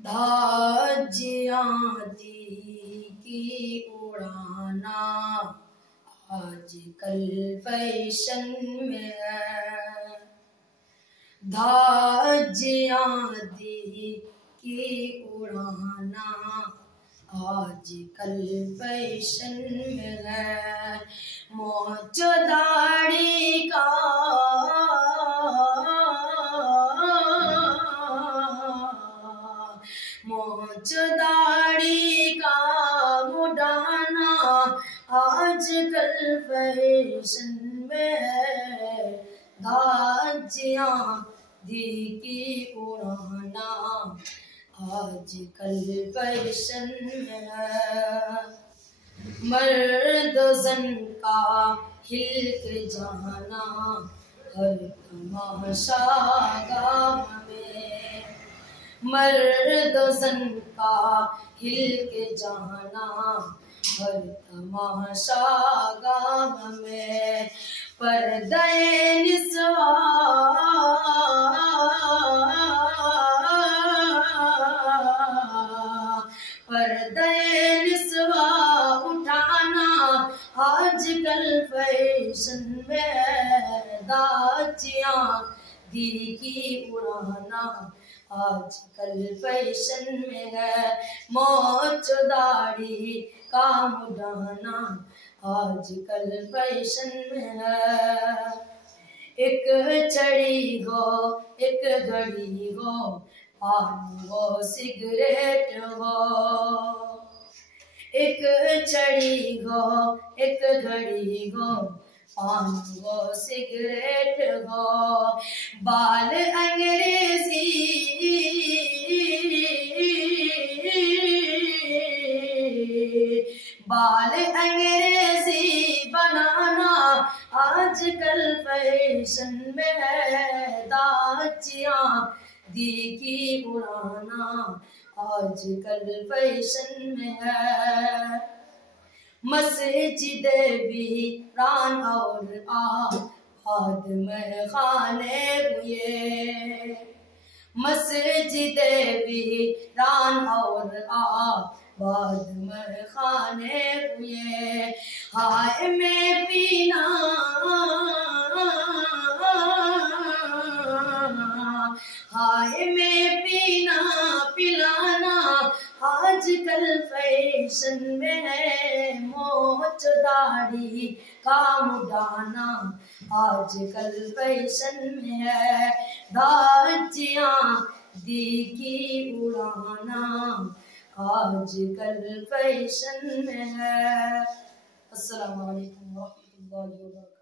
धाजियां दी की उड़ाना आजकल फैशन में है। धाजियां दी की उड़ाना आजकल फैशन में है। मोच दाढ़ी का मोच दाढ़ी का मुड़ाना आजकल फैशन में है। धाजियां दी की उड़ाना आजकल फैशन में है। मर्द ज़न का हिल के जाना हर तमाशा गाम में। मर्द ज़न का हिल के जाना हर तमाशा गाम में। पर्दे निस्वा पर्दे निस्वा उठाना आजकल फैशन में है। धाजियां दी की उड़ाना आजकल फैशन में है। मोच दाढ़ी का मुड़ाना आजकल फैशन में है। एक चढ़ी हो एक घड़ी हो पान हो सिगरेट हो। एक चढ़ी हो एक घड़ी हो पान हो सिगरेट हो। बाल अंग्रेजी बाल अंग्रेजी बनाना आजकल फैशन में है। धाजियां दी की उड़ाना आजकल फैशन में है। मस्जिदे वीरान और आबाद में खाने हुए। मस्जिदे वीरान और आबाद में खाने हुए। हाय में पीना हाय में पीना पिलाना आजकल फैशन में है। मोच दाढ़ी का मुड़ाना आजकल फैशन में है। धाजियां दी की उड़ाना आजकल फैशन में है। अस्सलाम वालेकुम व रहमतुल्लाहि व बरकातहू।